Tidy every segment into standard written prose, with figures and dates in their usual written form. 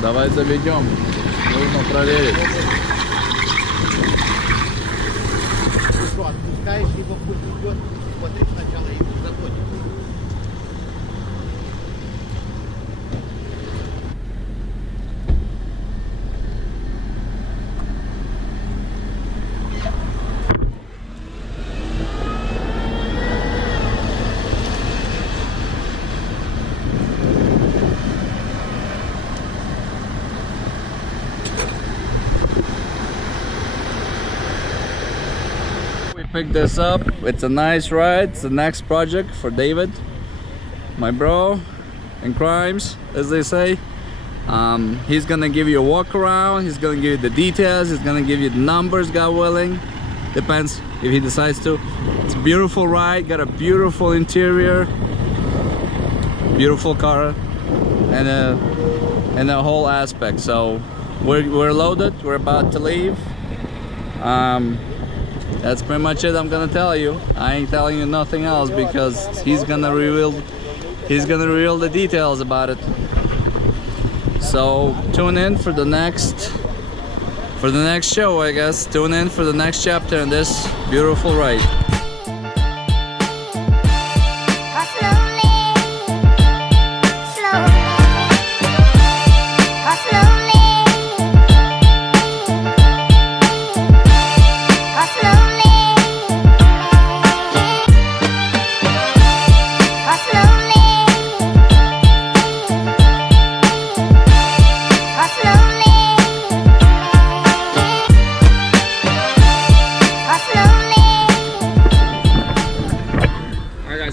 Давай заведем, нужно проверить. Ты что, отпускаешь, либо пусть идет, смотри сначала и заводит. Pick this up. It's a nice ride. It's the next project for David, my bro in crimes, as they say. He's gonna give you a walk around. He's gonna give you the details. He's gonna give you the numbers, God willing. Depends if he decides to. It's a beautiful ride. Got a beautiful interior, beautiful car, and the whole aspect. So we're loaded. We're about to leave. That's pretty much it. I'm gonna tell you. I ain't telling you nothing else because he's gonna reveal the details about it. So tune in for the next show, I guess. Tune in for the next chapter in this beautiful ride.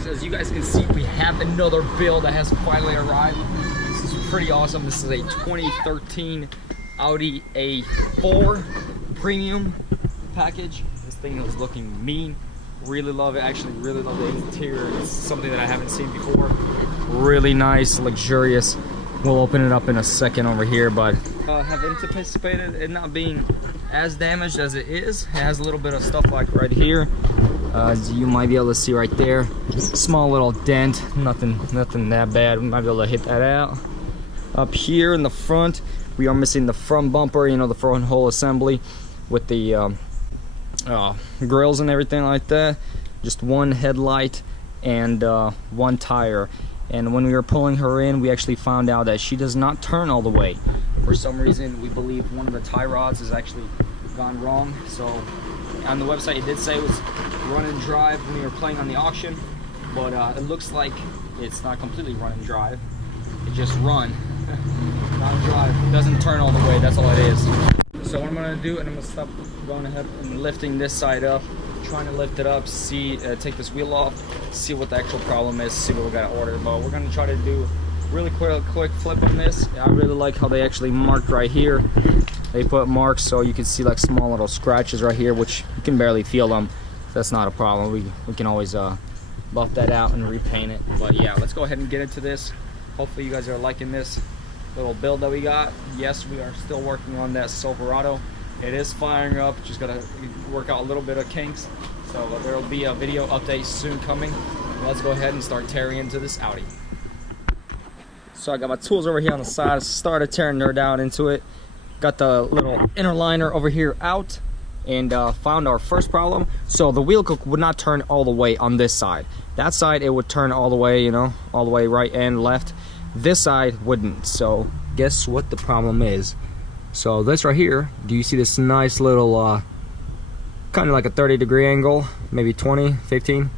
As you guys can see, we have another build that has finally arrived. This is pretty awesome. This is a 2013 Audi A4 Premium package. This thing is looking mean. Really love it. Actually, really love the interior. It's something that I haven't seen before. Really nice, luxurious. We'll open it up in a second over here, but have anticipated it not being as damaged as it is. It has a little bit of stuff like right here. As you might be able to see right there, small little dent, nothing that bad. We might be able to hit that out. Up here in the front, we are missing the front bumper, you know, the front whole assembly with the grills and everything like that. Just one headlight and one tire. And when we were pulling her in, we actually found out that she does not turn all the way. For some reason, we believe one of the tie rods has actually gone wrong. So on the website, it did say it was run and drive when we were playing on the auction, but it looks like it's not completely run and drive. It just run, not drive. It doesn't turn all the way. That's all it is. So what I'm gonna do, and I'm gonna stop going ahead and lifting this side up, trying to lift it up, see, take this wheel off, see what the actual problem is, see what we gotta order. But we're gonna try to do really quick flip on this. I really like how they actually marked right here. They put marks so you can see like small little scratches right here, which you can barely feel them. That's not a problem. We can always buff that out and repaint it. But yeah, let's go ahead and get into this. Hopefully you guys are liking this little build that we got. Yes, we are still working on that Silverado. It is firing up. Just gotta work out a little bit of kinks. So there will be a video update soon coming. Let's go ahead and start tearing into this Audi. So I got my tools over here on the side. Started tearing her down into it. Got the little inner liner over here out, and found our first problem. So the wheel cook would not turn all the way on this side. That side it would turn all the way, you know, all the way right and left. This side wouldn't. So guess what the problem is? So this right here, do you see this nice little kind of like a 30-degree angle, maybe 20, 15,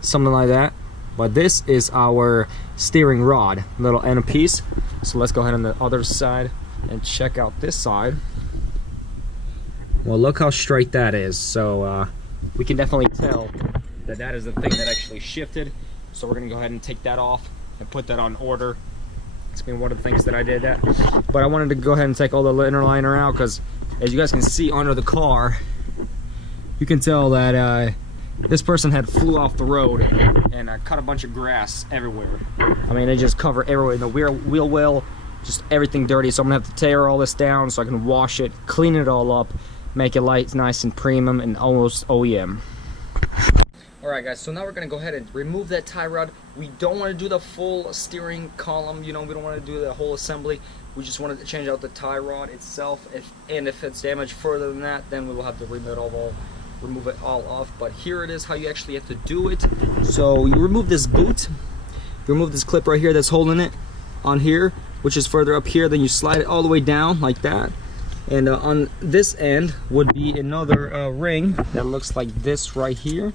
something like that? But this is our steering rod, little end piece. So let's go ahead on the other side and check out this side. Well, look how straight that is. So we can definitely tell that that is the thing that actually shifted. So we're gonna go ahead and take that off and put that on order. It's been one of the things that I did that. But I wanted to go ahead and take all the inner liner out because as you guys can see under the car, you can tell that this person had flew off the road and cut a bunch of grass everywhere. I mean, they just cover everywhere. The wheel well, just everything dirty. So I'm gonna have to tear all this down so I can wash it, clean it all up, make it light, nice and premium and almost OEM. Alright guys, so now we're going to go ahead and remove that tie rod. We don't want to do the full steering column, you know, we don't want to do the whole assembly. We just wanted to change out the tie rod itself. If it's damaged further than that, then we will have to remove it all off. But here it is how you actually have to do it. So you remove this boot, you remove this clip right here that's holding it on here, which is further up here, then you slide it all the way down like that. And on this end would be another ring that looks like this right here.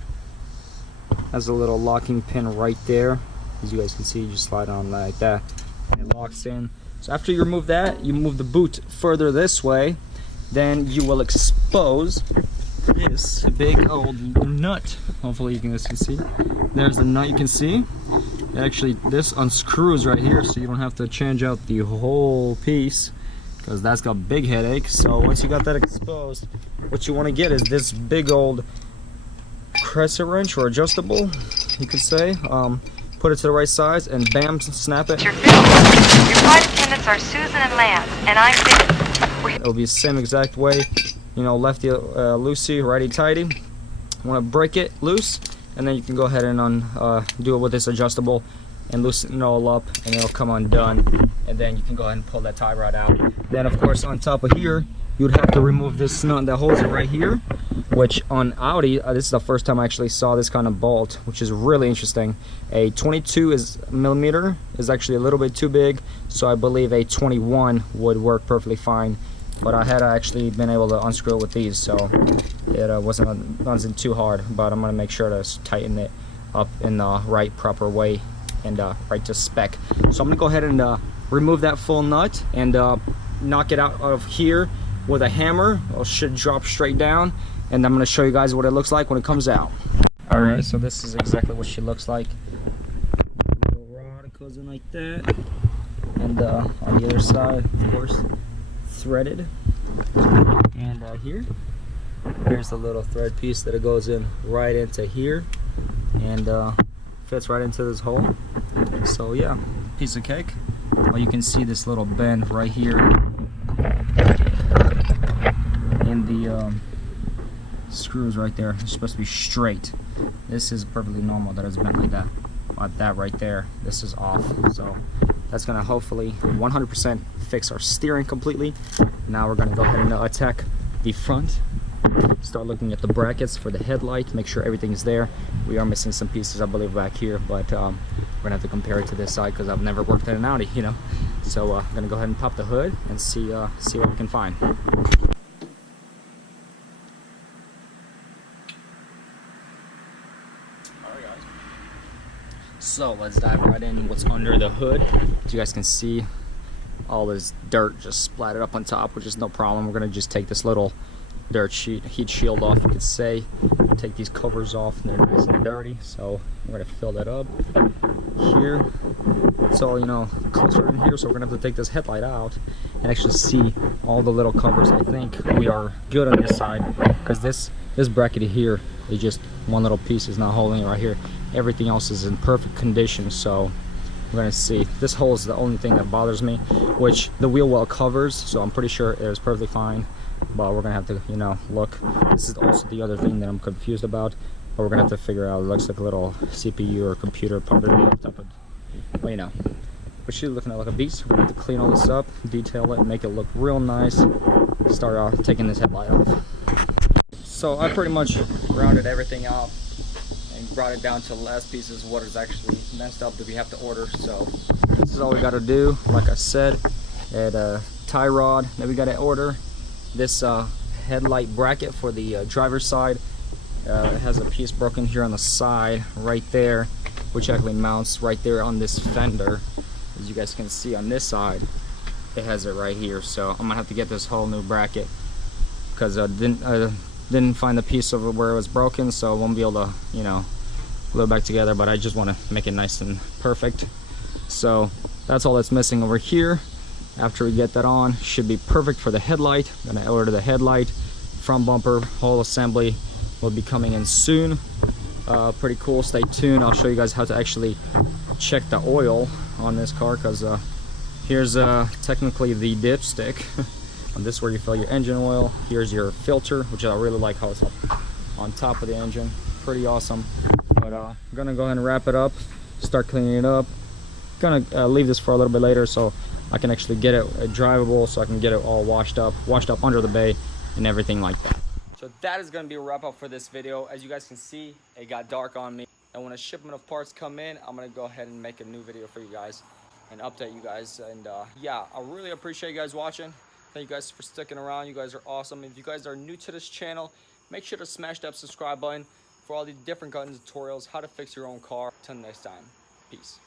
Has a little locking pin right there. As you guys can see, you just slide on like that and it locks in. So after you remove that, you move the boot further this way, then you will expose this big old nut. Hopefully you can see. There's the nut you can see. Actually, this unscrews right here, so you don't have to change out the whole piece, because that's got a big headache. So once you got that exposed, what you want to get is this big old crescent wrench, or adjustable, you could say. Put it to the right size and bam, snap it. Your flight attendants are Susan and Lance, and I'm Vic. It'll be the same exact way, you know, lefty loosey, righty tighty. You want to break it loose, and then you can go ahead and do it with this adjustable and loosen it all up, and it'll come undone. And then you can go ahead and pull that tie rod out. Then of course on top of here, you'd have to remove this nut that holds it right here, which on Audi, this is the first time I actually saw this kind of bolt, which is really interesting. A 22 millimeter is actually a little bit too big, so I believe a 21 would work perfectly fine. But I had actually been able to unscrew it with these, so it wasn't too hard. But I'm gonna make sure to tighten it up in the right proper way and right to spec. So I'm gonna go ahead and remove that full nut and knock it out of here with a hammer. It should drop straight down, and I'm going to show you guys what it looks like when it comes out. Alright, so this is exactly what she looks like. The rod goes in like that, and on the other side, of course, threaded. And here's the little thread piece that it goes in right into here, and fits right into this hole. So yeah, piece of cake. Well, you can see this little bend right here in the screws right there. It's supposed to be straight. This is perfectly normal that it's bent like that. But that right there, this is off. So that's gonna hopefully 100% fix our steering completely. Now we're gonna go ahead and attack the front. Start looking at the brackets for the headlight, make sure everything's there. We are missing some pieces, I believe, back here, but we're gonna have to compare it to this side because I've never worked at an Audi, you know. So I'm gonna go ahead and pop the hood and see what we can find. So let's dive right in what's under the hood. As you guys can see, all this dirt just splattered up on top, which is no problem. We're gonna just take this little dirt heat shield off, you could say. Take these covers off, and they're nice and dirty, so we're gonna fill that up here. It's all, you know, closer in here, so we're gonna have to take this headlight out and actually see all the little covers. I think we are good on this side, because this bracket here is just one little piece is not holding it right here. Everything else is in perfect condition, so we're gonna see. This hole is the only thing that bothers me, which the wheel well covers, so I'm pretty sure it is perfectly fine. But we're gonna have to, you know, look. This is also the other thing that I'm confused about, but we're gonna have to figure out. It looks like a little CPU or computer part of it. Well, you know, but she's looking like a beast. We're gonna have to clean all this up, detail it, make it look real nice. Start off taking this headlight off. So I pretty much rounded everything off and brought it down to the last pieces, what is actually messed up that we have to order. So this is all we got to do. Like I said, a tie rod that we got to order. This headlight bracket for the driver's side, it has a piece broken here on the side right there, which actually mounts right there on this fender. As you guys can see on this side, it has it right here. So I'm gonna have to get this whole new bracket, because I didn't find the piece of where it was broken, so I won't be able to, you know, glue it back together. But I just want to make it nice and perfect. So that's all that's missing over here. After we get that on, should be perfect for the headlight. I'm gonna order the headlight, front bumper, whole assembly will be coming in soon. Pretty cool. Stay tuned. I'll show you guys how to actually check the oil on this car, because here's technically the dipstick. And this is where you fill your engine oil. Here's your filter, which I really like how it's up on top of the engine. Pretty awesome. But I'm gonna go ahead and wrap it up, start cleaning it up. Gonna leave this for a little bit later so I can actually get it drivable, so I can get it all washed up under the bay and everything like that. So that is gonna be a wrap up for this video. As you guys can see, it got dark on me, and when a shipment of parts come in, I'm gonna go ahead and make a new video for you guys and update you guys. And yeah, I really appreciate you guys watching. Thank you guys for sticking around. You guys are awesome. If you guys are new to this channel, make sure to smash that subscribe button for all the different gun tutorials, how to fix your own car. Till next time, peace.